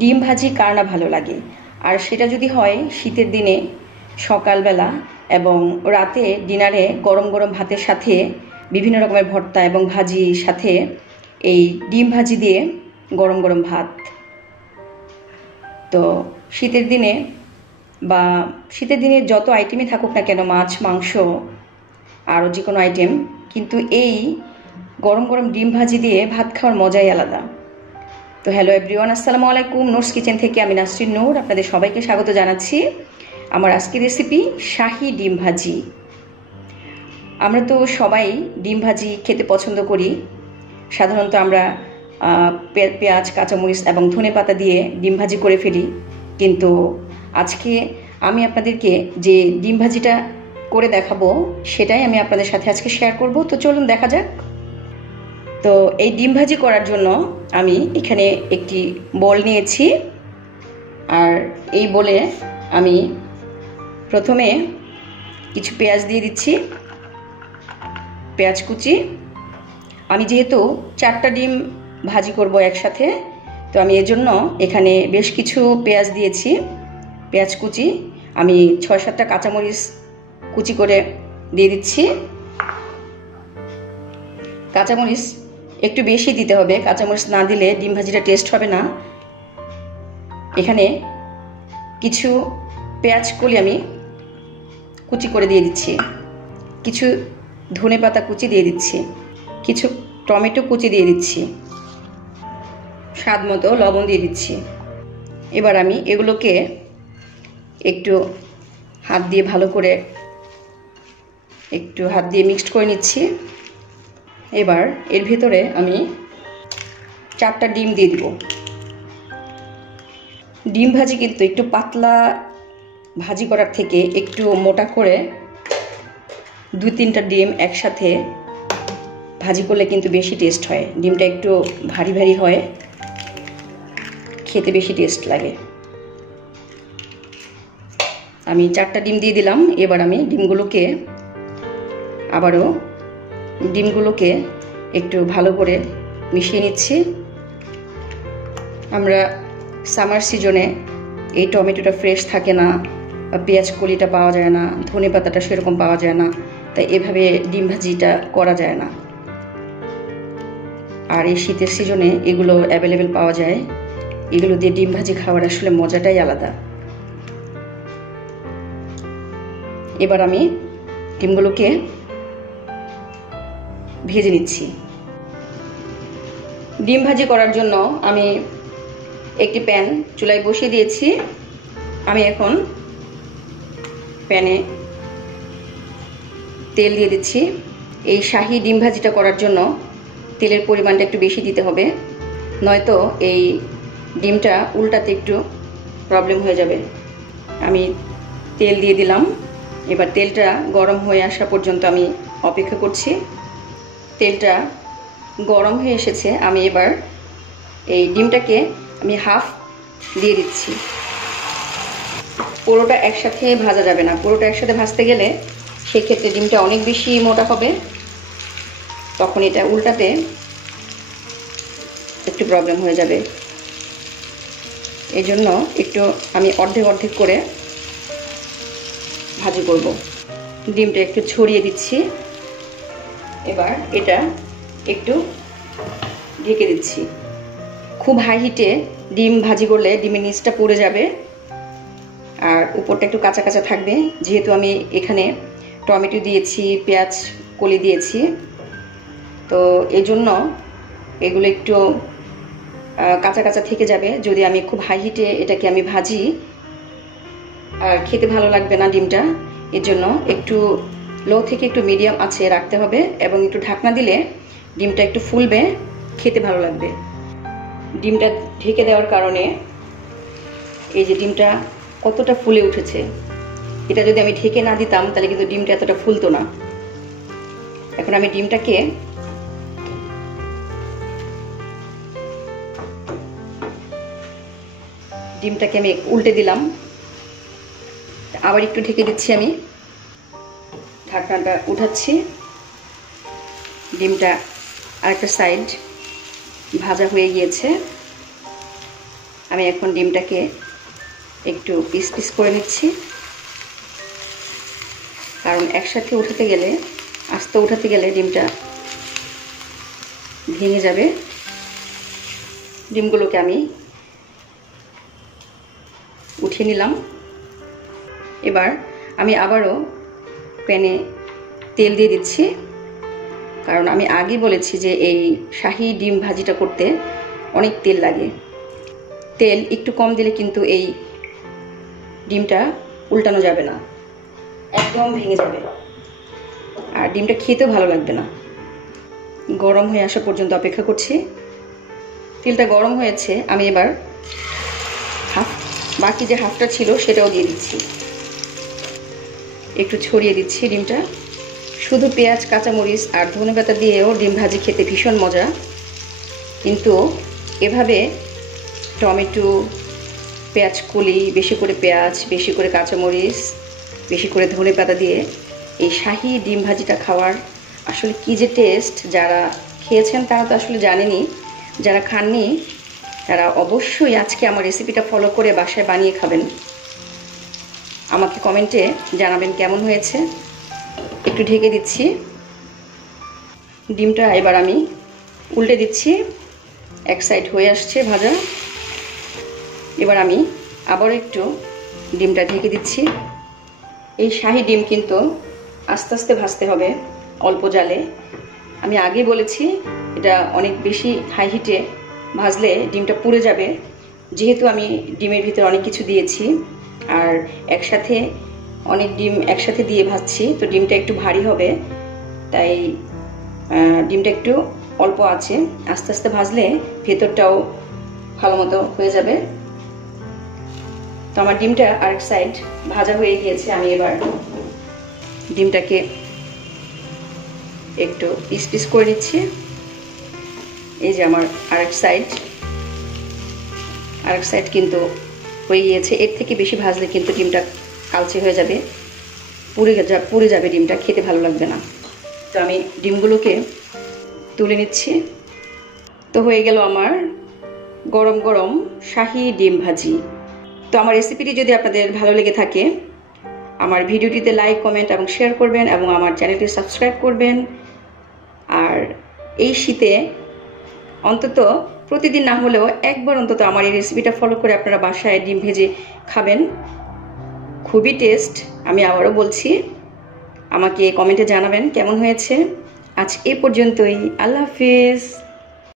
ডিম ভাজি কার না ভালো লাগে, আর সেটা যদি হয় শীতের দিনে সকালবেলা এবং রাতে ডিনারে গরম গরম ভাতের সাথে বিভিন্ন রকমের ভর্তা এবং ভাজির সাথে এই ডিম ভাজি দিয়ে গরম গরম ভাত। তো শীতের দিনে বা শীতের দিনে যত আইটেমই থাকুক না কেন, মাছ মাংস আরও যে কোনো আইটেম, কিন্তু এই গরম গরম ডিম ভাজি দিয়ে ভাত খাওয়ার মজাই আলাদা। তো হ্যালো এভরিওয়ান, আসসালামু আলাইকুম। নোটস কিচেন থেকে আমি নাসরিন নূর আপনাদের সবাইকে স্বাগত জানাচ্ছি। আমার আজকের রেসিপি শাহী ডিম ভাজি। আমরা তো সবাই ডিম ভাজি খেতে পছন্দ করি। সাধারণত আমরা পেঁয়াজ, কাঁচামরিচ এবং ধনেপাতা দিয়ে ডিম ভাজি করে ফেলি, কিন্তু আজকে আমি আপনাদেরকে যে ডিম ভাজিটা করে দেখাবো সেটাই আমি আপনাদের সাথে আজকে শেয়ার করব। তো চলুন দেখা যাক। তো এই ডিম ভাজি করার জন্য আমি এখানে একটি বোল নিয়েছি, আর এই বোলে আমি প্রথমে কিছু পেঁয়াজ দিয়ে দিচ্ছি, পেঁয়াজ কুচি। আমি যেহেতু 4টা ডিম ভাজি করব একসাথে, তো আমি এজন্য এখানে বেশ কিছু পেঁয়াজ দিয়েছি, পেঁয়াজ কুচি। আমি 6-7টা কাঁচামরিচ কুচি করে দিয়ে দিচ্ছি। কাঁচামরিচ একটু বেশি দিতে হবে, কাঁচামরিচ না দিলে ডিম ভাজিটা টেস্ট হবে না। এখানে কিছু পেঁয়াজ কলি আমি কুচি করে দিয়ে দিচ্ছি, কিছু ধনেপাতা কুচি দিয়ে দিচ্ছি, কিছু টমেটো কুচি দিয়ে দিচ্ছি, স্বাদ মতো লবণ দিয়ে দিচ্ছি। এবার আমি এগুলোকে একটু হাত দিয়ে ভালো করে মিক্সড করে নিচ্ছি। এবার এর ভিতরে আমি 4টা ডিম দিয়ে দিব। ডিম ভাজি কিন্তু একটু পাতলা ভাজি করার থেকে একটু মোটা করে 2-3টা ডিম একসাথে ভাজি করলে কিন্তু বেশি টেস্ট হয়। ডিমটা একটু ভারী ভারী হয়, খেতে বেশি টেস্ট লাগে। আমি 4টা ডিম দিয়ে দিলাম। এবার আমি ডিমগুলোকে একটু ভালো করে মিশিয়ে নিচ্ছি। আমরা সামার সিজনে এই টমেটোটা ফ্রেশ থাকে না, পেঁয়াজ কলিটা পাওয়া যায় না, ধনেপাতাটা সেরকম পাওয়া যায় না, তাই এভাবে ডিম ভাজিটা করা যায় না। আর এই শীতের সিজনে এগুলো অ্যাভেলেবেল পাওয়া যায়। এগুলো দিয়ে ডিম ভাজি খাওয়ার আসলে মজাটাই আলাদা। এবার আমি ডিমগুলোকে ভেজে নিচ্ছি। ডিম ভাজি করার জন্য আমি একটি প্যান চুলায় বসিয়ে দিয়েছি। আমি এখন প্যানে তেল দিয়ে দিচ্ছি। এই শাহী ডিম ভাজিটা করার জন্য তেলের পরিমাণটা একটু বেশি দিতে হবে, নয়তো এই ডিমটা উল্টাতে একটু প্রবলেম হয়ে যাবে। আমি তেল দিয়ে দিলাম। এবার তেলটা গরম হয়ে আসা পর্যন্ত আমি অপেক্ষা করছি। তেলটা গরম হয়ে এসেছে। আমি এবার এই ডিমটাকে আমি হাফ দিয়ে দিচ্ছি। পুরোটা একসাথে ভাজা যাবে না, পুরোটা একসাথে ভাজতে গেলে সেক্ষেত্রে ডিমটা অনেক বেশি মোটা হবে, তখন এটা উল্টাতে একটু প্রবলেম হয়ে যাবে। এই জন্য একটু আমি অর্ধেক অর্ধেক করে ভাজি করব। ডিমটা একটু ছড়িয়ে দিচ্ছি। এবার এটা একটু ঢেকে দিচ্ছি। খুব হাই হিটে ডিম ভাজি করলে ডিমের নিচটা পুড়ে যাবে আর উপরটা একটু কাঁচা কাঁচা থাকবে। যেহেতু আমি এখানে টমেটো দিয়েছি, পেঁয়াজ কলি দিয়েছি, তো এই জন্য এগুলো একটু কাঁচা কাঁচা থেকে যাবে যদি আমি খুব হাই হিটে এটাকে আমি ভাজি, আর খেতে ভালো লাগবে না ডিমটা। এর জন্য একটু লো থেকে একটু মিডিয়াম আছে রাখতে হবে, এবং একটু ঢাকনা দিলে ডিমটা একটু ফুলবে, খেতে ভালো লাগবে। ডিমটা ঢেকে দেওয়ার কারণে এই যে ডিমটা কতটা ফুলে উঠেছে। এটা যদি আমি ঢেকে না দিতাম তাহলে কিন্তু ডিমটা এতটা ফুলতো না। এখন আমি ডিমটাকে আমি উল্টে দিলাম, আবার একটু ঢেকে দিচ্ছি। আমি ঢাকনাটা উঠাচ্ছি। ডিমটা আরেকটা সাইড ভাজা হয়ে গিয়েছে। আমি এখন ডিমটাকে একটু পিস পিস করে নিচ্ছি, কারণ একসাথে আস্তে উঠাতে গেলে ডিমটা ভেঙে যাবে। ডিমগুলোকে আমি উঠিয়ে নিলাম। এবার আমি আবারও প্যানে তেল দিয়ে দিচ্ছি, কারণ আমি আগেই বলেছি যে এই শাহী ডিম ভাজিটা করতে অনেক তেল লাগে। তেল একটু কম দিলে কিন্তু এই ডিমটা উল্টানো যাবে না, একদম ভেঙে যাবে, আর ডিমটা খেতেও ভালো লাগবে না। গরম হয়ে আসা পর্যন্ত অপেক্ষা করছি। তেলটা গরম হয়েছে, আমি এবার বাকি যে হাফটা ছিল সেটাও দিয়ে দিচ্ছি, একটু ছড়িয়ে দিচ্ছি ডিমটা। শুধু পেঁয়াজ, কাঁচামরিচ আর ধনেপাতা দিয়েও ডিম ভাজি খেতে ভীষণ মজা, কিন্তু এভাবে টমেটো, পেঁয়াজ কলি, বেশি করে পেঁয়াজ, বেশি করে কাঁচামরিচ, বেশি করে ধনেপাতা দিয়ে এই শাহী ডিম ভাজিটা খাওয়ার আসলে কী যে টেস্ট, যারা খেয়েছেন তারা তো আসলে জানেনই, যারা খাননি তারা অবশ্যই আজকে আমার রেসিপিটা ফলো করে বাসায় বানিয়ে খাবেন। আমাকে কমেন্টে জানাবেন কেমন হয়েছে। একটু ঢেকে দিচ্ছি। ডিমটা এবার আমি উল্টে দিচ্ছি, এক সাইড হয়ে আসছে ভাজা। এবার আমি আবার একটু ডিমটা ঢেকে দিচ্ছি। এই শাহী ডিম কিন্তু আস্তে আস্তে ভাজতে হবে, অল্প জালে। আমি আগে বলেছি এটা অনেক বেশি হাই হিটে ভাজলে ডিমটা পুড়ে যাবে, যেহেতু আমি ডিমের ভিতরে অনেক কিছু দিয়েছি আর একসাথে অনেক ডিম একসাথে দিয়ে ভাজছি, তো ডিমটা একটু ভারী হবে, তাই ডিমটা একটু অল্প আছে আস্তে আস্তে ভাজলে ভেতরটাও ভালো মতো হয়ে যাবে। তো আমার ডিমটা আরেক সাইড ভাজা হয়ে গিয়েছে। আমি এবার ডিমটাকে একটু পিস পিস করে নিচ্ছি। এই যে আমার আরেক সাইড কিন্তু হয়ে গিয়েছে। এর থেকে বেশি ভাজলে কিন্তু ডিমটা কালচে হয়ে যাবে, পুড়ে যাবে, ডিমটা খেতে ভালো লাগবে না। তো আমি ডিমগুলোকে তুলে নিচ্ছি। তো হয়ে গেল আমার গরম গরম শাহী ডিম ভাজি। তো আমার রেসিপিটি যদি আপনাদের ভালো লেগে থাকে, আমার ভিডিওটিতে লাইক, কমেন্ট এবং শেয়ার করবেন এবং আমার চ্যানেলটি সাবস্ক্রাইব করবেন। আর এই শীতে অন্তত প্রতিদিন না হলেও একবার অন্তত আমার এই রেসিপিটা ফলো করে আপনারা বাসায় ডিম ভেজে খাবেন, খুবই টেস্ট। আমি আবারও বলছি, আমাকে কমেন্টে জানাবেন কেমন হয়েছে। আজ এই পর্যন্তই, আল্লাহ হাফিজ।